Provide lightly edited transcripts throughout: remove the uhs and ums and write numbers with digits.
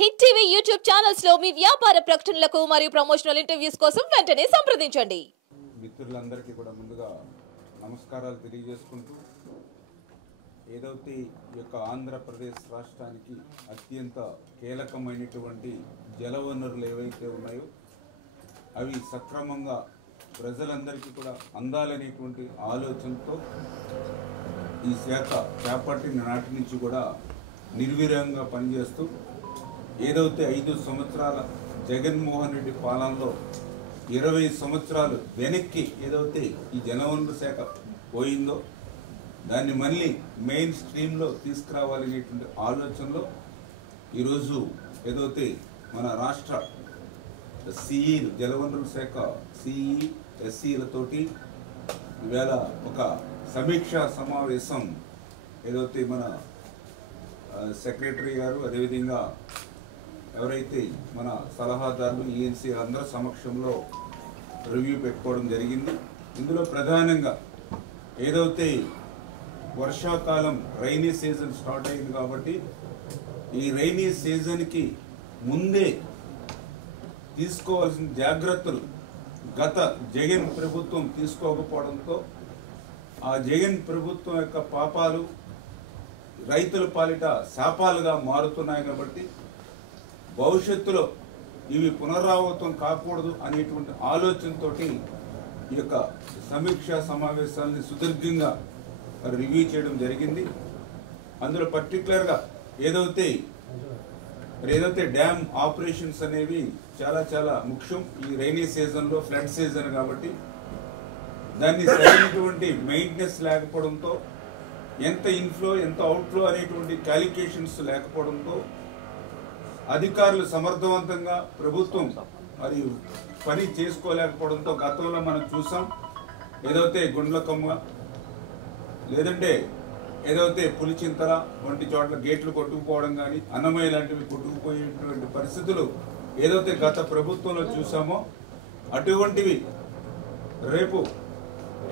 Hit TV YouTube channels లో మీ వ్యాపార ప్రకటనలకు మరియు ప్రమోషనల్ ఇంటర్వ్యూస్ కోసం వెంటనే సంప్రదించండి. మిత్రులందరికీ కూడా ముందుగా నమస్కారాలు తెలియజేసుకుంటూ ఏదైతే ఈ యొక్క ఆంధ్రప్రదేశ్ రాష్ట్రానికి అత్యంత కీలకమైనటువంటి జలవనరులు ఏవైతే ఉన్నాయో అవి సక్రమంగా ప్రజలందరికీ కూడా అందాలనేటువంటి ఆలోచనతో ఈ శాఖ చేపట్టిన నాటి నుంచి కూడా నిర్విరామంగా పనిచేస్తూ ఏదైతే 5 సంవత్సరాల జగన్మోహన్ రెడ్డి పాలనలో 20 సంవత్సరాలు వెనక్కి ఏదైతే ఈ జలవనరుల శాఖ పోయిందో దాన్ని మళ్ళీ మెయిన్ స్ట్రీమ్లో తీసుకురావాలనేటువంటి ఆలోచనలో ఈరోజు ఏదైతే మన రాష్ట్ర సిఈ జలవనరుల శాఖ సిఈ ఎస్సీలతోటి ఈవేళ ఒక సమీక్షా సమావేశం ఏదైతే మన సెక్రటరీ గారు అదేవిధంగా ఎవరైతే మన సలహాదారులు ఈఎన్సీ అందరి సమక్షంలో రివ్యూ పెట్టుకోవడం జరిగింది. ఇందులో ప్రధానంగా ఏదైతే వర్షాకాలం రైనీ సీజన్ స్టార్ట్ అయింది కాబట్టి ఈ రైనీ సీజన్కి ముందే తీసుకోవాల్సిన జాగ్రత్తలు గత జగన్ ప్రభుత్వం తీసుకోకపోవడంతో ఆ జగన్ ప్రభుత్వం యొక్క పాపాలు రైతుల పాలిట శాపాలుగా మారుతున్నాయి. కాబట్టి భవిష్యత్తులో ఇవి పునరావృతం కాకూడదు అనేటువంటి ఆలోచనతో ఈ యొక్క సమీక్షా సమావేశాలని సుదీర్ఘంగా రివ్యూ చేయడం జరిగింది. అందులో పర్టికులర్గా ఏదైతే డ్యామ్ ఆపరేషన్స్ అనేవి చాలా చాలా ముఖ్యం ఈ రైనీ సీజన్లో, ఫ్లడ్ సీజన్ కాబట్టి దాన్ని సరైనటువంటి మెయింటెనెన్స్ లేకపోవడంతో ఎంత ఇన్ఫ్లో ఎంత అవుట్ఫ్లో అనేటువంటి క్యాలిక్యులేషన్స్ లేకపోవడంతో అధికారులు సమర్థవంతంగా ప్రభుత్వం మరి పని చేసుకోలేకపోవడంతో గతంలో మనం చూసాం. ఏదైతే గుండ్లకమ్మ లేదంటే ఏదైతే పులిచింతల వంటి చోట్ల గేట్లు కొట్టుకుపోవడం కానీ అన్నమయ్య లాంటివి కొట్టుకుపోయేటువంటి పరిస్థితులు ఏదైతే గత ప్రభుత్వంలో చూసామో అటువంటివి రేపు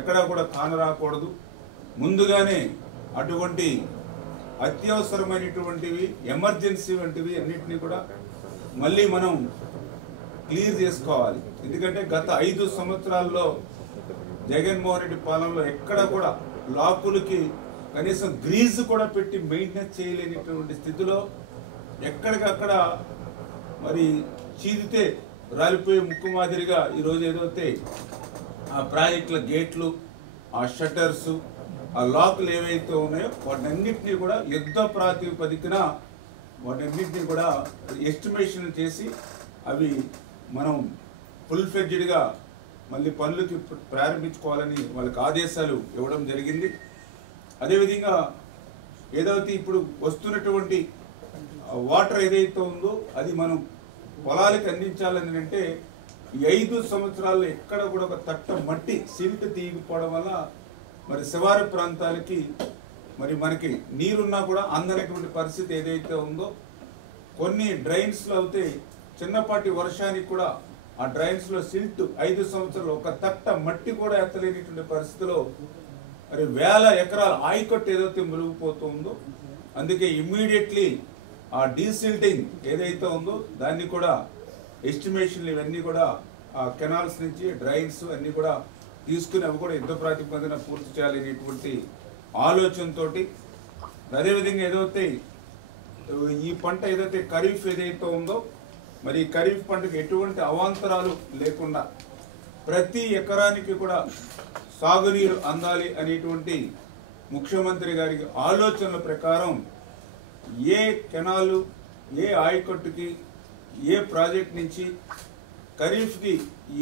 ఎక్కడా కూడా కానరాకూడదు. ముందుగానే అటువంటి అత్యవసరమైనటువంటివి ఎమర్జెన్సీ వంటివి అన్నింటినీ కూడా మళ్ళీ మనం క్లియర్ చేసుకోవాలి. ఎందుకంటే గత 5 సంవత్సరాల్లో జగన్మోహన్ రెడ్డి పాలనలో ఎక్కడ కూడా లాకులకి కనీసం గ్రీజ్ కూడా పెట్టి మెయింటెనెన్స్ చేయలేనటువంటి స్థితిలో ఎక్కడికక్కడ మరి చీదితే రాలిపోయే ముక్కు మాదిరిగా ఈరోజు ఏదైతే ఆ ప్రాజెక్టుల గేట్లు, ఆ షట్టర్స్, ఆ లాకులు ఏవైతే ఉన్నాయో వాటన్నింటినీ కూడా యుద్ధ ప్రాతిపదికన వాటన్నింటినీ కూడా ఎస్టిమేషన్ చేసి అవి మనం ఫుల్ ఫ్లెడ్జ్డ్గా మళ్ళీ పనులకి ప్రారంభించుకోవాలని వాళ్ళకి ఆదేశాలు ఇవ్వడం జరిగింది. అదేవిధంగా ఏదైతే ఇప్పుడు వస్తున్నటువంటి వాటర్ ఏదైతే ఉందో అది మనం పొలాలకు అందించాలని అంటే ఈ 5 సంవత్సరాల్లో ఎక్కడ కూడా ఒక తట్ట మట్టి సిల్ట్ తీగిపోవడం వల్ల మరి శివారు ప్రాంతాలకి మరి మనకి నీరున్నా కూడా అందనటువంటి పరిస్థితి ఏదైతే ఉందో కొన్ని డ్రైన్స్లో అయితే చిన్నపాటి వర్షానికి కూడా ఆ డ్రైన్స్లో సిల్ట్ 5 సంవత్సరాలు ఒక తట్ట మట్టి కూడా ఎత్తలేనటువంటి పరిస్థితిలో మరి వేల ఎకరాల ఆయకట్టు ఏదైతే మునిగిపోతుందో అందుకే ఇమ్మీడియట్లీ ఆ డీసిల్టింగ్ ఏదైతే ఉందో దాన్ని కూడా ఎస్టిమేషన్లు ఇవన్నీ కూడా ఆ కెనాల్స్ నుంచి డ్రైన్స్ అన్నీ కూడా తీసుకుని అవి కూడా యుద్ధ ప్రాతిపదికన పూర్తి చేయాలనేటువంటి ఆలోచనతో అదేవిధంగా ఏదైతే ఈ పంట ఏదైతే ఖరీఫ్ ఏదైతే ఉందో మరి ఖరీఫ్ పంటకు ఎటువంటి అవాంతరాలు లేకుండా ప్రతి ఎకరానికి కూడా సాగునీరు అందాలి అనేటువంటి ముఖ్యమంత్రి గారి ఆలోచనల ప్రకారం ఏ కెనాలు, ఏ ఆయకట్టుకి, ఏ ప్రాజెక్ట్ నుంచి ఖరీఫ్కి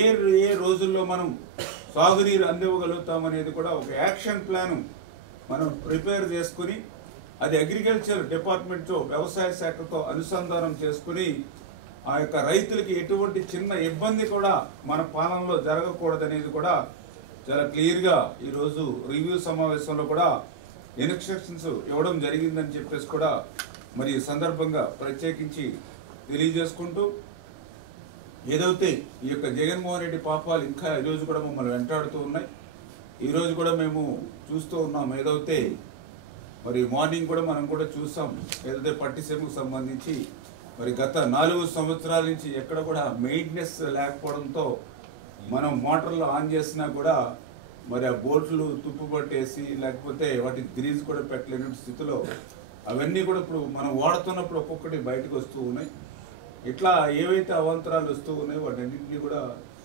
ఏ రోజుల్లో మనం సాగునీరు అందివ్వగలుగుతామనేది కూడా ఒక యాక్షన్ ప్లాన్ మనం ప్రిపేర్ చేసుకుని అది అగ్రికల్చర్ డిపార్ట్మెంట్తో వ్యవసాయ శాఖతో అనుసంధానం చేసుకుని ఆ యొక్క రైతులకి ఎటువంటి చిన్న ఇబ్బంది కూడా మన పాలనలో జరగకూడదనేది కూడా చాలా క్లియర్గా ఈరోజు రివ్యూ సమావేశంలో కూడా ఇన్స్ట్రక్షన్స్ ఇవ్వడం జరిగిందని చెప్పేసి కూడా మరి సందర్భంగా ప్రత్యేకించి తెలియజేసుకుంటూ ఏదైతే ఈ యొక్క జగన్మోహన్ రెడ్డి పాపాలు ఇంకా ఈరోజు కూడా మమ్మల్ని వెంటాడుతూ ఉన్నాయి. ఈరోజు కూడా మేము చూస్తూ ఉన్నాం. ఏదైతే మరి మార్నింగ్ కూడా మనం కూడా చూసాం ఏదైతే పట్టిసీమకు సంబంధించి మరి గత 4 సంవత్సరాల నుంచి ఎక్కడ కూడా మెయింటెనెన్స్ లేకపోవడంతో మనం మోటార్లు ఆన్ చేసినా కూడా మరి ఆ బోట్లు తుప్పు పట్టేసి లేకపోతే వాటికి గ్రీజ్ కూడా పెట్టలేని స్థితిలో అవన్నీ కూడా ఇప్పుడు మనం వాడుతున్నప్పుడు ఒక్కొక్కటి బయటకు వస్తూ ఉన్నాయి. ఇట్లా ఏవైతే అవాంతరాలు వస్తూ ఉన్నాయో వాటన్నింటినీ కూడా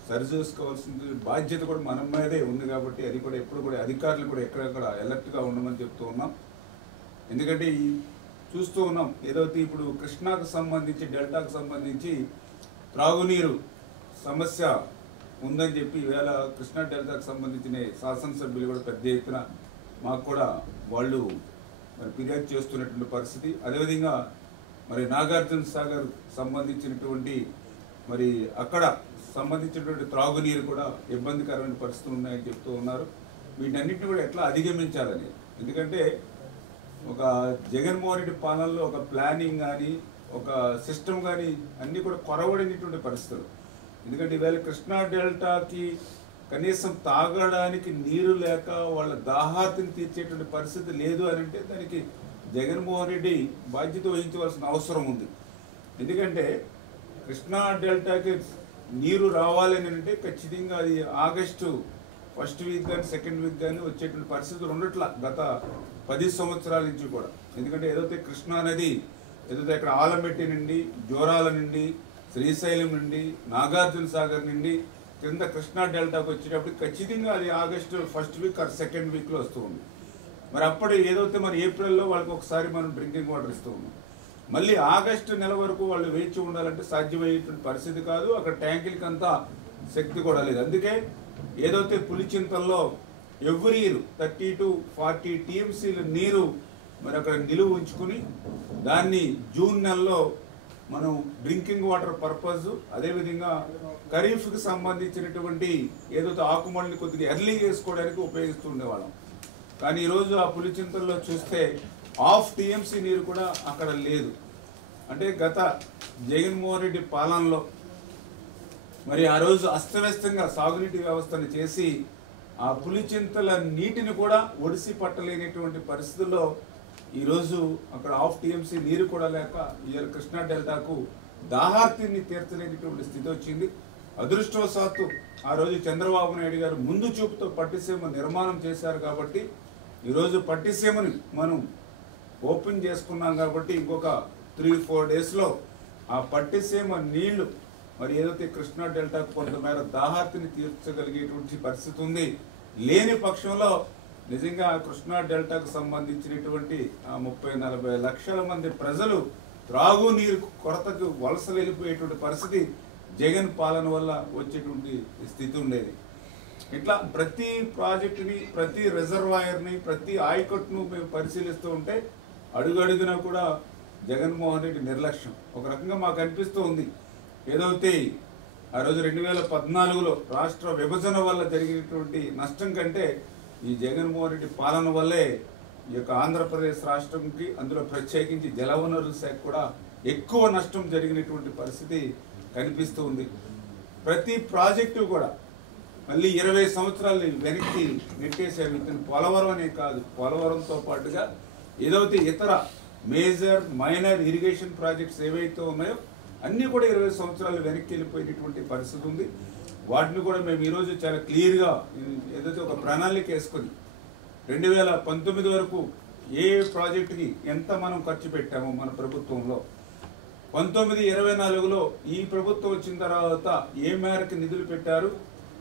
సరిచూసుకోవాల్సింది బాధ్యత కూడా మన మీదే ఉంది. కాబట్టి అది కూడా ఎప్పుడు కూడా అధికారులు కూడా ఎక్కడెక్కడ అలర్ట్గా ఉండమని చెప్తూ ఉన్నాం. ఎందుకంటే చూస్తూ ఉన్నాం ఏదైతే ఇప్పుడు కృష్ణాకు సంబంధించి డెల్టాకు సంబంధించి త్రాగునీరు సమస్య ఉందని చెప్పి ఈవేళ కృష్ణా డెల్టాకు సంబంధించిన శాసనసభ్యులు కూడా పెద్ద ఎత్తున మాకు కూడా వాళ్ళు మరి ఫిర్యాదు చేస్తున్నటువంటి పరిస్థితి. అదేవిధంగా మరి నాగార్జున సాగర్ సంబంధించినటువంటి మరి అక్కడ సంబంధించినటువంటి త్రాగునీరు కూడా ఇబ్బందికరమైన పరిస్థితులు ఉన్నాయని చెప్తూ ఉన్నారు. వీటన్నిటిని కూడా ఎట్లా అధిగమించాలని, ఎందుకంటే ఒక జగన్మోహన్ రెడ్డి పాలనలో ఒక ప్లానింగ్ కానీ ఒక సిస్టమ్ కానీ అన్నీ కూడా కొరవడినటువంటి పరిస్థితులు. ఎందుకంటే ఈవేళ కృష్ణా డెల్టాకి కనీసం తాగడానికి నీరు లేక వాళ్ళ దాహార్తిని తీర్చేటువంటి పరిస్థితి లేదు అని అంటే దానికి జగన్మోహన్ రెడ్డి బాధ్యత వహించవలసిన అవసరం ఉంది. ఎందుకంటే కృష్ణా డెల్టాకి నీరు రావాలని అంటే ఖచ్చితంగా అది ఆగస్టు ఫస్ట్ వీక్ కానీ సెకండ్ వీక్ కానీ వచ్చేటువంటి పరిస్థితులు ఉండట్లా గత 10 సంవత్సరాల నుంచి కూడా. ఎందుకంటే ఏదైతే కృష్ణా నది ఏదైతే ఇక్కడ ఆలమెట్టి నుండి జోరాల నుండి శ్రీశైలం నుండి నాగార్జున సాగర్ నుండి కింద కృష్ణా డెల్టాకు వచ్చేటప్పుడు ఖచ్చితంగా అది August first week or second వీక్లో వస్తూ ఉంది. మరి అప్పుడు ఏదైతే మరి ఏప్రిల్లో వాళ్ళకి ఒకసారి మనం డ్రింకింగ్ వాటర్ ఇస్తూ ఉన్నాం. మళ్ళీ ఆగస్టు నెల వరకు వాళ్ళు వేచి ఉండాలంటే సాధ్యమయ్యేటువంటి పరిస్థితి కాదు. అక్కడ ట్యాంకులకి అంతా శక్తి కూడా లేదు. అందుకే ఏదైతే పులిచింతల్లో ఎవ్రీ ఇయర్ 30 to 40 TMCల నీరు మరి అక్కడ నిలువ ఉంచుకుని దాన్ని జూన్ నెలలో మనం డ్రింకింగ్ వాటర్ పర్పస్, అదేవిధంగా ఖరీఫ్కి సంబంధించినటువంటి ఏదైతే ఆకుమల్ని కొద్దిగా ఎర్లీగా వేసుకోవడానికి ఉపయోగిస్తూ ఉండేవాళ్ళం. కానీ ఈరోజు ఆ పులిచింతల్లో చూస్తే 1/2 TMC నీరు కూడా అక్కడ లేదు. అంటే గత జగన్మోహన్ రెడ్డి పాలనలో మరి ఆ రోజు అస్తవ్యస్తంగా సాగునీటి వ్యవస్థను చేసి ఆ పులిచింతల నీటిని కూడా ఒడిసి పట్టలేనటువంటి పరిస్థితుల్లో ఈరోజు అక్కడ 1/2 TMC నీరు కూడా లేక ఇవాళ కృష్ణా డెల్టాకు దాహార్తిని తీర్చలేనటువంటి స్థితి వచ్చింది. అదృష్టవశాత్తు ఆ రోజు చంద్రబాబు నాయుడు గారు ముందు చూపుతో పట్టిసీమ నిర్మాణం చేశారు కాబట్టి ఈరోజు పట్టిసీమని మనం ఓపెన్ చేసుకున్నాం. కాబట్టి ఇంకొక 3-4 డేస్లో ఆ పట్టిసీమ నీళ్లు మరి ఏదైతే కృష్ణా డెల్టాకు కొంతమేర దాహార్తిని తీర్చగలిగేటువంటి పరిస్థితి ఉంది. లేని పక్షంలో నిజంగా కృష్ణా డెల్టాకు సంబంధించినటువంటి 30-40 లక్షల మంది ప్రజలు త్రాగునీరు కొరతకు వలసలు వెళ్ళిపోయేటువంటి పరిస్థితి జగన్ పాలన వల్ల వచ్చేటువంటి స్థితి ఉండేది. ఇట్లా ప్రతి ప్రాజెక్టుని, ప్రతి రిజర్వాయర్ని, ప్రతి ఆయకట్టును మేము పరిశీలిస్తూ ఉంటే అడుగడుగునా కూడా జగన్మోహన్ రెడ్డి నిర్లక్ష్యం ఒక రకంగా మాకు అనిపిస్తూ ఉంది. ఏదైతే ఆ రోజు 2014లో రాష్ట్ర విభజన వల్ల జరిగినటువంటి నష్టం కంటే ఈ జగన్మోహన్ రెడ్డి పాలన వల్లే ఈ యొక్క ఆంధ్రప్రదేశ్ రాష్ట్రంకి, అందులో ప్రత్యేకించి జలవనరుల శాఖ కూడా ఎక్కువ నష్టం జరిగినటువంటి పరిస్థితి కనిపిస్తూ ఉంది. ప్రతి ప్రాజెక్టు కూడా మళ్ళీ 20 సంవత్సరాలు వెనక్కి నెట్టేశారు. ఇతను పోలవరం అనే కాదు, పోలవరంతో పాటుగా ఏదైతే ఇతర మేజర్ మైనర్ ఇరిగేషన్ ప్రాజెక్ట్స్ ఏవైతే ఉన్నాయో అన్నీ కూడా 20 సంవత్సరాలు వెనక్కి వెళ్ళిపోయినటువంటి పరిస్థితి ఉంది. వాటిని కూడా మేము ఈరోజు చాలా క్లియర్గా ఏదైతే ఒక ప్రణాళిక వేసుకొని 2019 వరకు ఏ ప్రాజెక్టుకి ఎంత మనం ఖర్చు పెట్టామో మన ప్రభుత్వంలో, 19-24లో ఈ ప్రభుత్వం వచ్చిన తర్వాత ఏ మేరకు నిధులు పెట్టారు,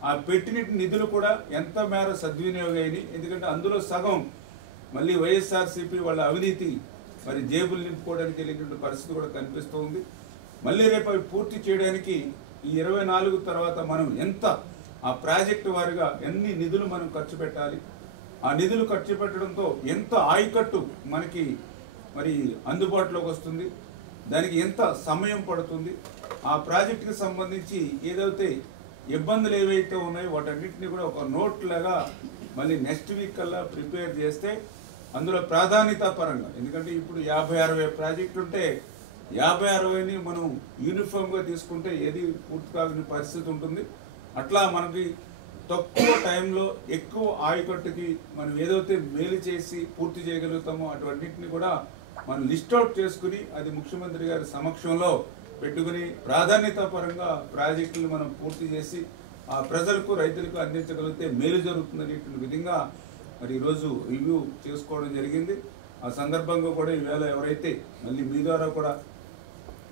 ఆ పెట్టిన నిధులు కూడా ఎంత మేర సద్వినియోగమైనవి. ఎందుకంటే అందులో సగం మళ్ళీ వైఎస్ఆర్సీపీ వాళ్ళ అవినీతి మరి జేబులు నింపుకోవడానికి వెళ్ళినటువంటి పరిస్థితి కూడా కనిపిస్తూ ఉంది. మళ్ళీ రేపు అవి పూర్తి చేయడానికి ఈ 24 తర్వాత మనం ఎంత ఆ ప్రాజెక్టు వారిగా ఎన్ని నిధులు మనం ఖర్చు పెట్టాలి, ఆ నిధులు ఖర్చు పెట్టడంతో ఎంత ఆయకట్టు మనకి మరి అందుబాటులోకి వస్తుంది, దానికి ఎంత సమయం పడుతుంది, ఆ ప్రాజెక్టుకి సంబంధించి ఏదైతే ఇబ్బందులు ఏవైతే ఉన్నాయో వాటన్నిటిని కూడా ఒక నోట్ లాగా మళ్ళీ నెక్స్ట్ వీక్ కల్లా ప్రిపేర్ చేస్తే అందులో ప్రాధాన్యత పరంగా, ఎందుకంటే ఇప్పుడు 50-60 ప్రాజెక్టులు ఉంటే 50-60ని మనం యూనిఫామ్గా తీసుకుంటే ఏది పూర్తి కాని పరిస్థితి ఉంటుంది. అట్లా మనకి తక్కువ టైంలో ఎక్కువ ఆయకట్టుకి మనం ఏదైతే మేలు చేసి పూర్తి చేయగలుగుతామో అటువంటిని కూడా మనం లిస్ట్ అవుట్ చేసుకుని అది ముఖ్యమంత్రి గారి సమక్షంలో పెట్టుకుని ప్రాధాన్యత పరంగా ప్రాజెక్టులు మనం పూర్తి చేసి ఆ ప్రజలకు రైతులకు అందించగలిగితే మేలు జరుగుతుందనేటువంటి విధంగా మరి ఈరోజు రివ్యూ చేసుకోవడం జరిగింది. ఆ సందర్భంగా కూడా ఈవేళ ఎవరైతే మళ్ళీ మీ ద్వారా కూడా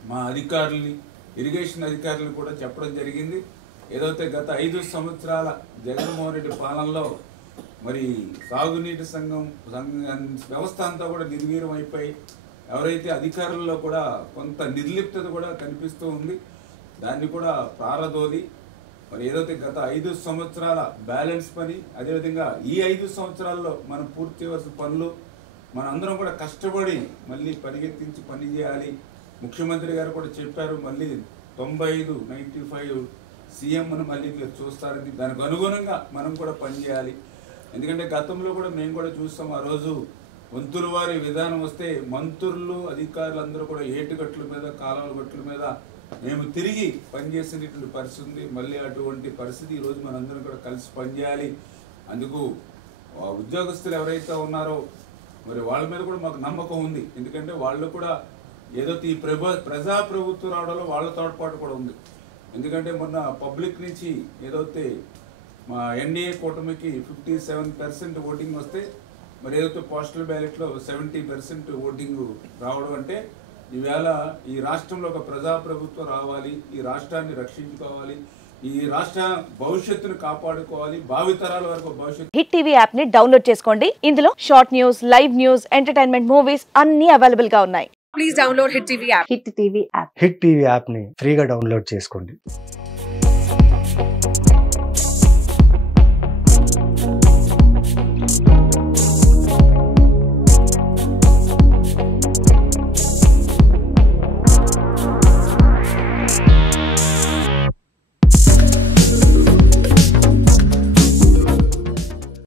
మా అధికారుల్ని ఇరిగేషన్ అధికారులు కూడా చెప్పడం జరిగింది. ఏదైతే గత 5 సంవత్సరాల జగన్మోహన్ రెడ్డి పాలనలో మరి సాగునీటి సంఘం వ్యవస్థ అంతా కూడా నిర్వీర్యం అయిపోయి ఎవరైతే అధికారుల్లో కూడా కొంత నిర్లిప్తత కూడా కనిపిస్తూ ఉంది. దాన్ని కూడా ప్రారదోలి మరి ఏదైతే గత 5 సంవత్సరాల బ్యాలెన్స్ పని, అదేవిధంగా ఈ 5 సంవత్సరాల్లో మనం పూర్తి చేయవలసిన పనులు మన అందరం కూడా కష్టపడి మళ్ళీ పరిగెత్తించి పని చేయాలి. ముఖ్యమంత్రి గారు కూడా చెప్పారు, మళ్ళీ 95 సీఎంను మళ్ళీ మీరు చూస్తారని. దానికి అనుగుణంగా మనం కూడా పనిచేయాలి. ఎందుకంటే గతంలో కూడా మేము కూడా చూస్తాం, ఆ రోజు వంతుల వారి విధానం వస్తే మంత్రులు అధికారులు అందరూ కూడా ఏటుగట్ల మీద కాలువల గట్ల మీద మేము తిరిగి పనిచేసినటువంటి పరిస్థితి ఉంది. మళ్ళీ అటువంటి పరిస్థితి ఈరోజు మనందరం కూడా కలిసి పనిచేయాలి. అందుకు ఉద్యోగస్తులు ఎవరైతే ఉన్నారో మరి వాళ్ళ మీద కూడా మాకు నమ్మకం ఉంది. ఎందుకంటే వాళ్ళు కూడా ఏదైతే ఈ ప్రజాప్రభుత్వం రావడంలో వాళ్ళ తోడ్పాటు కూడా ఉంది. ఎందుకంటే మొన్న పబ్లిక్ నుంచి ఏదైతే మా ఎన్డీఏ కూటమికి 57% ఓటింగ్ వస్తే మరి ఏదైతే పోస్టల్ బ్యాలెట్లో 70% ఓటింగ్ రావడం అంటే ఈవేళ ఈ రాష్ట్రంలో ఒక ప్రజాప్రభుత్వం రావాలి, ఈ రాష్ట్రాన్ని రక్షించుకోవాలి, ఈ రాష్ట్ర భవిష్యత్తును కాపాడుకోవాలి, భావితరాల వరకు భవిష్యత్తు. హిట్ టీవీ యాప్ ని డౌన్లోడ్ చేసుకోండి. ఇందులో short news, live news, entertainment movies అన్ని అవైలబుల్ గా ఉన్నాయి. Please download hit TV app. Hit TV app ని ఫ్రీగా డౌన్లోడ్ చేసుకోండి.